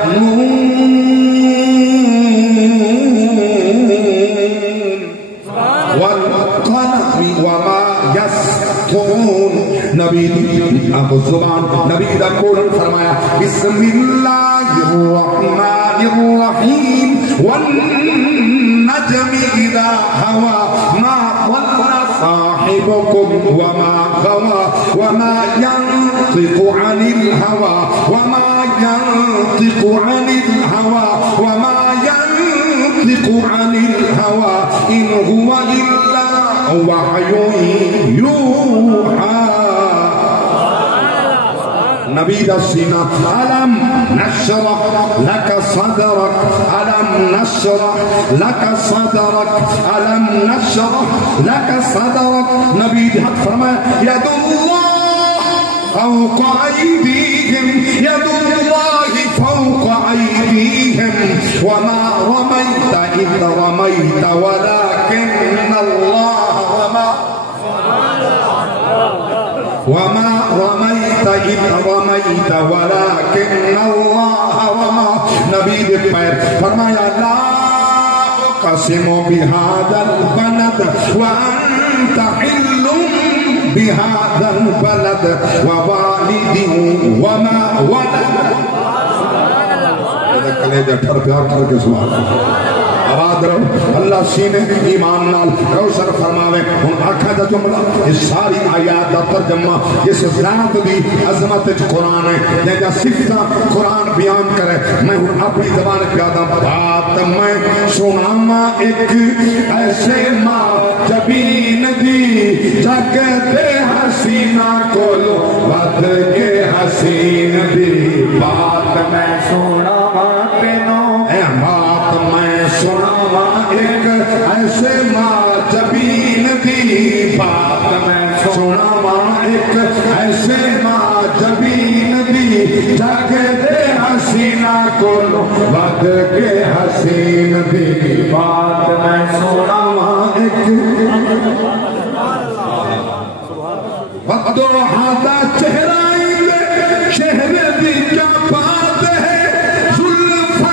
والقلم وما يسطرون نبی دی ابو زبان نبی دا قول فرمایا بسم اللہ الرحمن الرحیم والنجم اذا هوى ما ضل صاحبكم وما غوى وما ينطق عن الهوى وما ينطق عن الهوى وما ينطق عن الهوى إن هو إلا وحي يوحى. نبی دا سینہ علم نشرح لك صدرك علم نشرح لك صدرك علم نشرح لك صدرك نبی دا فرمایا ید اللہ فوق أيديهم يد الله فوق أيديهم وما رميت إذ رميت ولكن ولكن الله وما رميت إذ رميت ولكن الله وما نبی دے پیر فرمایا لا اقسم بهذا البلد وانت حل بهذا البلد ووالد وما ولد کلیجہ ٹھر پیار ٹھر کے سوال آباد رہو اللہ سینے ایمان نال روشن فرماوے ان آنکھا دا جملہ اس ساری آیات دا ترجمہ اس ذات دی عظمت قرآن ہے جہاں صفتہ قرآن بیان کرے میں ہوں اپنی زبان پیادا بات میں سناما ایک ایسے ماں جبین دی جگ دے حسینہ کو لو ود کے حسین دی بات میں سناما تینوں اے بات میں سناوا ایک ایسے ماں جبین دی بات میں سناوا ایک ایسے ماں جبین دی جگ دے حسینہ کو ود کے حسین دی بات میں سناوا ایک وقت و ہاتھا چہرہ شہر دی کیا بات ہے شرما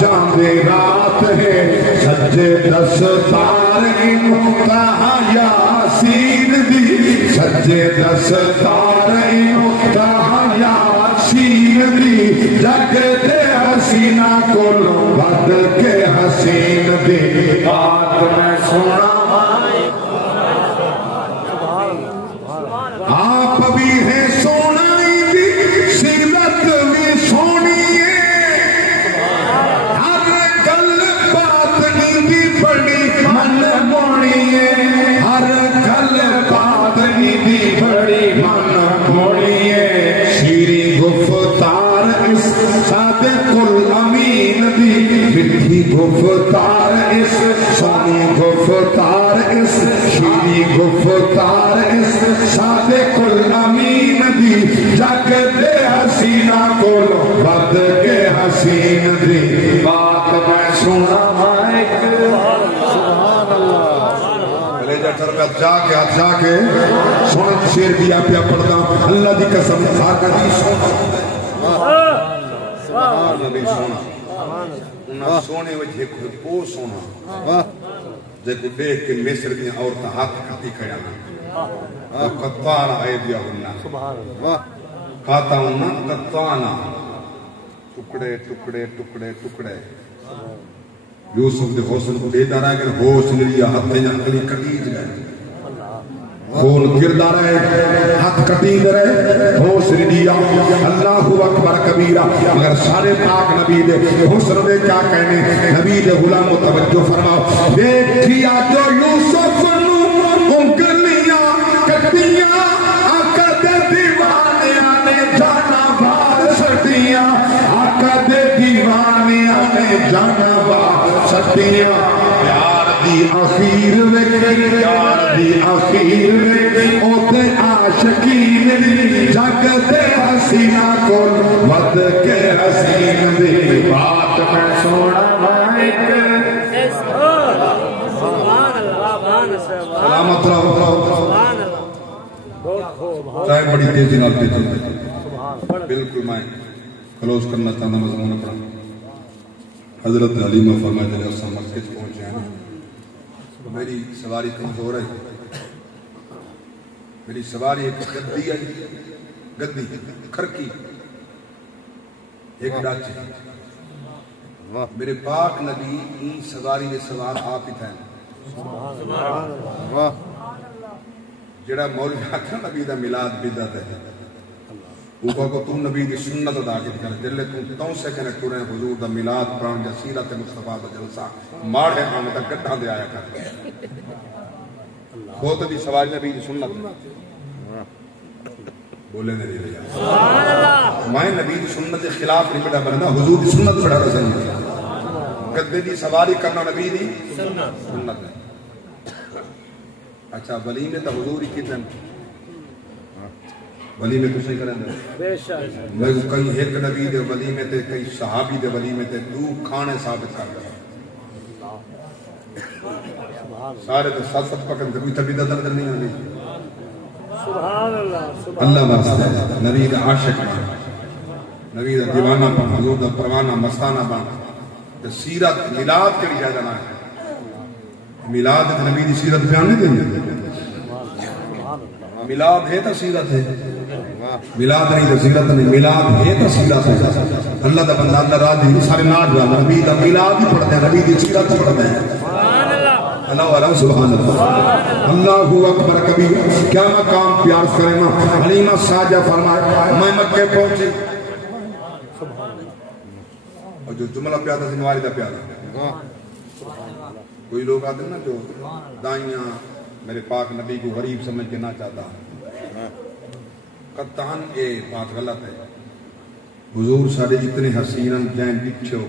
جاندے رات ہے سجے دستار انتہا یاسین دی سجے دستار انتہا یاسین دی جگ دے حسینہ کو ود کے حسین دی بات میں سنا آپ بھی ہیں سونائی دی سیرت بھی سونی ہر گل بات دی بڑی من موڑی ہے شیریں گفتار اس صادق الامین دی میٹھی گفتار اس سونی گفتار اس شیریں گفتار اس صادق الامین دی جگ دے حسینہ کو ود کے حسین دی بات میں سنا ہاتھ جا کے سونا شیر دیا پیا پڑھتا اللہ دی قسم خاکہ دی سونا انہاں سونے وجہ خود کو سونا جب دیکھ کے مصر دیا عورتہ ہاتھ کھاتی کھڑانا قطوانا ایدیا ہونا کھاتا ہونا قطوانا ٹکڑے ٹکڑے ٹکڑے ٹکڑے یوسف دے حسن کو دیتا رہا کہ ہوش لیا ہتھے جنگلی کٹیج گئے خون گردہ رہے ہاتھ کٹیج رہے ہوش لیا اللہ اکبر کبیرہ مگر سارے پاک نبی دے حسن دے کیا کہنے نبی دے غلام و توجہ فرماؤ دیکھیا جو یوسف نو انگلیاں کٹیاں آقا دے دیوانے آنے جانا بار سٹیاں آقا دے دیوانے آنے جانا بار سٹیاں پیار دی آخیر ویک پیار دی آخیر ویک اوتے عاشقین دی جگ دے حسینہ کو ود کے حسین دی بات میں سونا مائک سلامت رہو چاہے بڑی تیزی نال تیزی بالکل میں کلوز کرنا چاہتا مضمون اپنا حضرت علیمہ فرمائے جلے اس مرکز پہنچے ہیں میری سواری کمزور ہے میری سواری ایک گدی ہے گدی کھرکی ایک ڈاچے میرے پاک نبی این سواری دے سوار آپ ہی تھے جڑا مولوی آکھا نبی دا میلاد بدعت ہے اوپا کو تم نبی دی سنت ادا کر دلے تم تاؤں سے کہنے ٹورے حضور دا میلاد پران جا سیرت مصطفیٰ دا جلسہ ماڑے آنے تک گٹھا دے آیا کر خود دی سواری نبی دی سنت بولے نہیں رہا میں نبی دی سنت کے خلاف نہیں بڑا بنا حضور دی سنت بڑا رسن گدے دی سواری کرنا نبی دی سنت ہے اچھا ولی میں تا حضور ہی کتن ولیمے تو صحیح کریں دے بے شک میں کئی ایک نبی دے ولیمے تے کئی صحابی دے ولیمے تے دو کھانے ثابت کر دے سارے تو سات سات پکن تے کوئی تبیدہ درد نہیں آنے سبحان اللہ اللہ واسطے نبی دا عاشق نبی دا دیوانہ بن حضور دا پروانہ مستانہ بن تے سیرت میلاد کے لیے جانا ہے میلاد تے نبی دی سیرت بیان نہیں دیں میلاد ہے تا سیرت ہے میلاد نہیں تو سیرت نہیں میلاد ہے تو سیرت ہے اللہ دا بندہ اللہ راہ دی سارے ناج والا نبی دا میلاد ہی پڑھتے ہیں نبی دی سیرت پڑھتے ہیں اللہ علیہ سبحان اللہ اللہ اکبر کبھی کیا مقام پیار کرے نا حلیمہ ساجہ فرمائے میں مکہ پہنچی اور جو جملہ پیادا سے نواری دا پیادا کوئی لوگ آتے ہیں نا جو دائیاں میرے پاک نبی کو غریب سمجھ کے نہ چاہتا قطعاً یہ بات غلط ہے حضور سارے اتنے حسیناً جائیں پیچھے ہو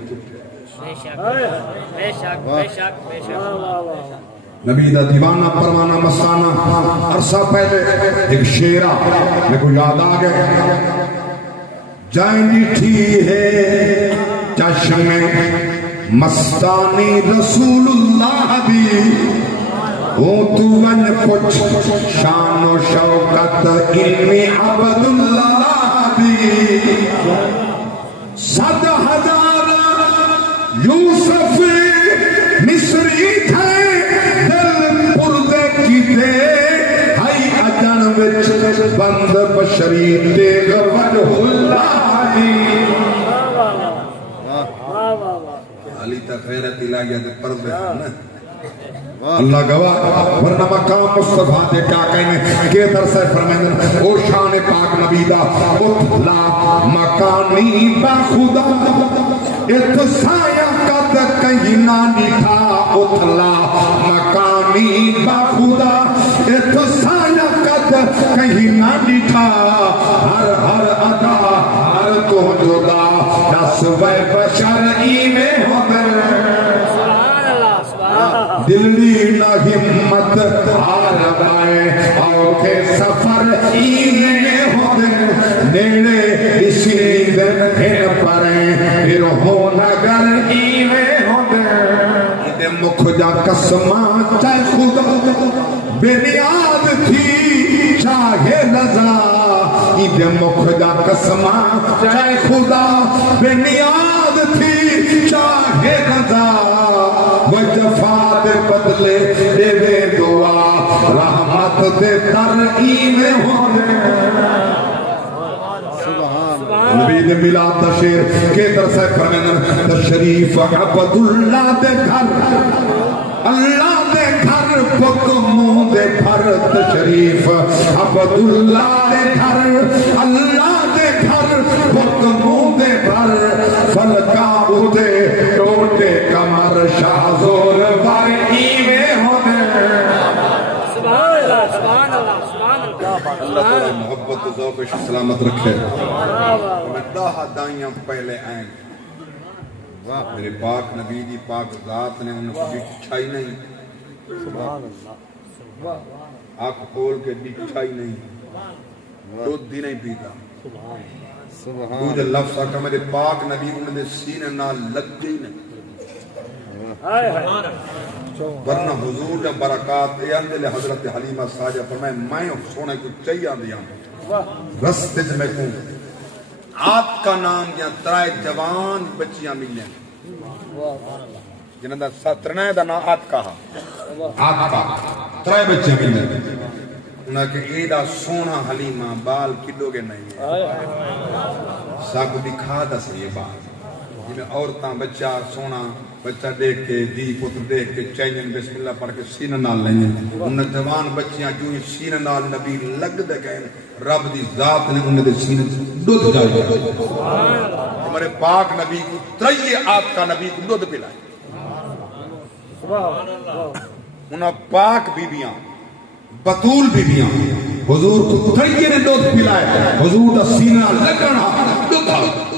نبی دا دیوانہ پروانہ مستانہ عرصہ پہلے ایک شیرہ میں کو یاد آ گیا جائیں ڈٹھی ہے چشم مستانی رسول اللہ دی او تو ون پچھ شان و شوکت علمی عبداللہ دی صد ہزار یوسف مصری تھے دل پردے کی دے ہائی اجن وچ بند بشری دیگ وجہ اللہ دی علی تخیرت الہیہ دے پردے نا اللہ گواہ ورنہ مقام مصطفیٰ دے کیا کہنے کہ درسے فرمائیں او شان پاک نبی دا اتلا مکانی با خدا اتسایا قد کہیں نہ نکھا اتلا مکانی با خدا اتسایا قد کہیں نہ نکھا ہر ہر ادا ہر کو جدا نسوے بشر ایمیں ہو دلی نہ ہمت ہار بائے آؤ کے سفر اینے ہو دن نیڑے اسی دن پھر پریں پھر ہو نگر اینے ہو دن ایدے مکھ جا قسماں چاہے خدا بے نیاد تھی چاہے لذا ایدے مکھ جا قسماں چاہے خدا بے نیاد تھی چاہے لذا وجفات بدلے دے بے دعا رحمت دے ترعیم ہونے نبی دے ملاد دا شیر کے درسے فرمین تشریف عبداللہ دے گھر اللہ دے گھر پکموں دے پھر تشریف عبداللہ دے گھر اللہ دے گھر پکموں دے پھر فلکا اٹھے ٹوٹے کمر شاہ زور بار ایوے ہونے سبحان اللہ اللہ تعالی محبت و ذوق سلامت رکھے داہ دائیاں پہلے آئیں میرے پاک نبی دی پاک ذات نے انہوں کو بچھائی نہیں آنکھ کھول کے بچھائی نہیں دودھ دی نہیں پیتا مجھے لفظ آکا میرے پاک نبی انہوں نے سینے نہ لگ گئی نہیں ورنہ حضور نے برکات اے اندلے حضرت حلیمہ ساجہ فرمائے میں سونے کو چاہیے دیا رستے سے میں کہوں آپ کا نام یا ترائے جوان بچیاں ملیں جنہاں دا سترنائے دا نا آت کہا آت کا ترائے بچیاں ملیں انہاں کہ ایڈا سونا حلیمہ بال کلو گے نہیں ساکو دکھا دا سے یہ بات جنہیں عورتاں بچہ سونا بچہ دیکھ کے دی پتر دیکھ کے چینن بسم اللہ پڑھ کے سینہ نال لیں انہیں جوان بچیاں جو ہی سینہ نال نبی لگ دے گئے رب دی ذات نے انہیں دے سینہ دودھ جائے ہمارے پاک نبی کو تریے آت کا نبی کو دودھ پلائے انہیں پاک بیبیاں بطول بیبیاں حضور کو تریے نے دودھ پلائے حضور دا سینہ لگنا دودھ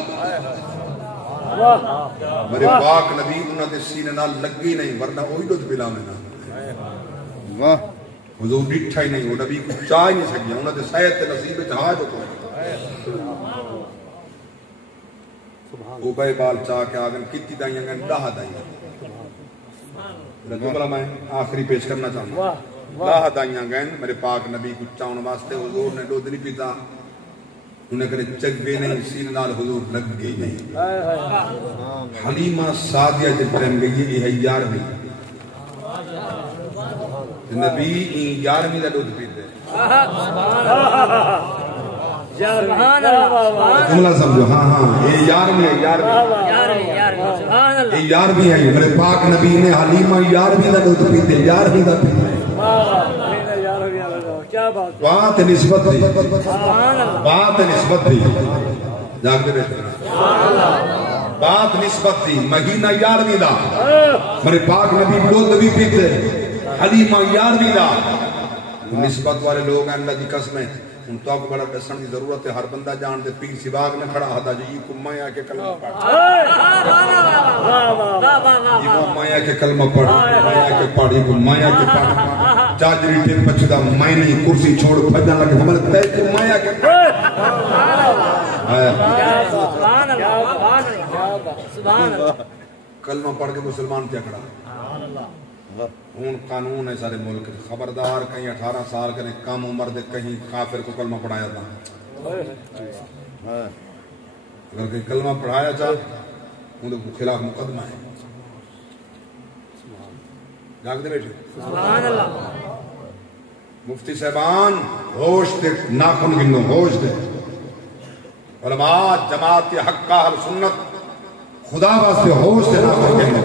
میرے پاک نبی انہوں نے سینے نال لگی نہیں ورنہ وہی دودھ پلا میں حضور ڈٹھا ہی نہیں، وہ نبی کو چاہ ہی نہیں سکیا، انہوں نے سید نصیب چاہ جو کو وہ بے بال چاہ کے آگن کتی دائیں گن ڈاہ دائیں جملہ میں آخری پیش کرنا چاہوں ڈاہ دائیں گن میرے پاک نبی کو چاہنے واسطے حضور نے دو دنی پیتا انہیں کہنے چگوے نہیں سین نال حضور لگ گئی نہیں حلیمہ سادیہ جب پرہم گئی یہ ہے 11ویں نبی این 11ویں دا دودھ پیتے جملہ سمجھو ہاں ہاں یہ 11ویں ہے 11ویں ہے میرے پاک نبی نے حلیمہ 11ویں دا دودھ پیتے 11ویں دا پیتے بات نسبت دی بات نسبت دی جاگتے رہتے بات نسبت دی مہینہ 11ویں دا میرے پاک نبی دودھ بھی پیتے حلیمہ 11ویں دا نسبت والے لوگ ہیں اللہ دی قسمیں ان تو آپ بڑا دسن کی ضرورت ہے ہر بندہ جان دے پیر سباغ میں کھڑا ہدا جی یہ کو مایا کے کلمہ پڑھ یہ کو مایا کے کلمہ پڑھ مایا کے پڑھ یہ کو مایا کے پڑھ چاجری ٹھیک پچھدا مائنی کرسی چھوڑ بھجن لگے ہمیں تے کو مایا کے کلمہ پڑھ کے مسلمان کیا کھڑا ہون قانون ہے سارے ملک خبردار کہیں 18 سال کریں کم عمر دے کہیں کافر کو کلمہ پڑھایا تھا اگر کہیں کلمہ پڑھایا جا ان کو خلاف مقدمہ ہے جاگ دے بیٹھے سبحان اللہ مفتی صاحبان ہوش دے ناخن گنو ہوش دے علماء جماعت حقہ اہل سنت خدا واسطے ہوش دے ناخن گنو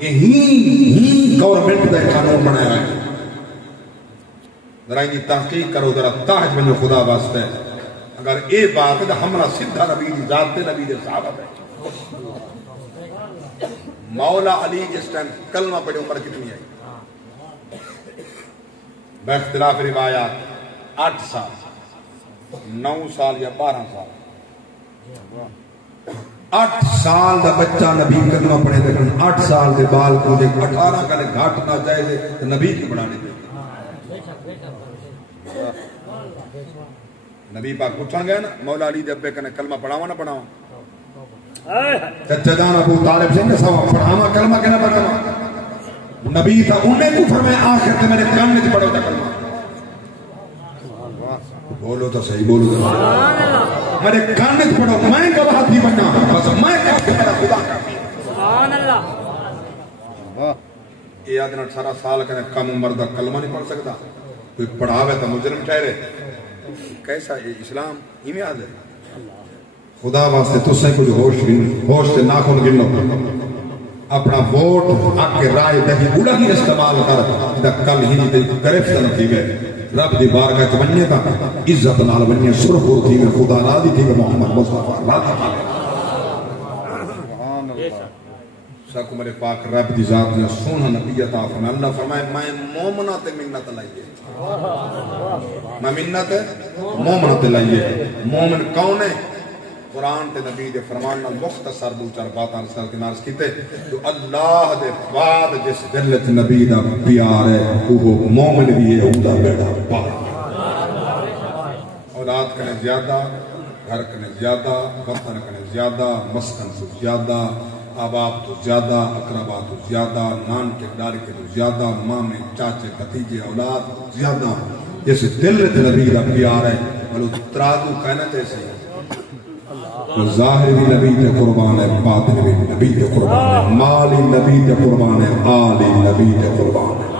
یہی گورنمنٹ دا قانون بنایا ہے ذرا ان کی تحقیق کرو ذرا تاج بنو خدا واسطے اگر اے بات ہے تو ہمارا سدھا نبی دی ذات تے نبی دے صحابہ ہے مولا علی جس ٹائم کلمہ پڑھے عمر کتنی ہے باختلاف روایات 8 سال 9 سال یا 12 سال 8 سال دا بچہ نبی کلمہ پڑھے دیکھن 8 سال دے بال کو دے 18 کا لے گھاٹ نہ جائے دے نبی کی بڑھانے دے نبی پاک پوچھن گئے نا مولا علی دے ابے کنے کلمہ پڑھاوا نہ پڑھاوا چچا جان ابو طالب سے نے سوا پڑھاوا کلمہ کنے پڑھاوا نبی تھا انہیں کو فرمایا آخر تے میرے کان میں پڑھو تے کلمہ بولو تو صحیح بولو تو سبحان اللہ میرے کان میں پڑھو میں گواہ بھی بننا بس میں کافی میرا خدا کافی سبحان اللہ یہ آدھنا 18 سال کنے کم عمر دا کلمہ نہیں پڑھ سکتا کوئی پڑھاوے تو مجرم ٹھہرے کیسا اسلام ہی میں آدھے خدا واسطے تو سے کچھ ہوش سے ناخن گنو اپنا ووٹ آگ کے رائے دہی بولا ہی استعمال کر دا کل ہی نہیں گرفت نہ تھی گئے رب دی بارگاہ چ بننے کا عزت نال بننے سرخ ہوتی ہے خدا راضی تھی کہ محمد مصطفی راضی تھی سبحان اللہ ساکو میرے پاک رب دی ذات نے سونا نبی عطا فرمایا اللہ فرمائے میں مومنہ تے منت لائیے میں منت مومنہ تے لائیے مومن کون ہے قرآن تے نبی دے فرمان نال مختصر دو چار باتاں رسال کے نارس کیتے تو اللہ دے بعد جس دلت نبی دا پیار ہے وہ مومن بھی ہے اوندا بیڑا پار اولاد کنے زیادہ گھر کنے زیادہ وطن کنے زیادہ مسکن تو زیادہ آباب تو زیادہ اقربا تو زیادہ نان کے ڈار کے تو زیادہ مامے چاچے بھتیجے اولاد زیادہ جس دلت نبی دا پیار ہے بلو ترازو کہنا جیسے ظاہر بھی نبی تے قربان ہے باطن بھی نبی تے قربان ہے مالی نبی تے قربان ہے آلی نبی تے قربان ہے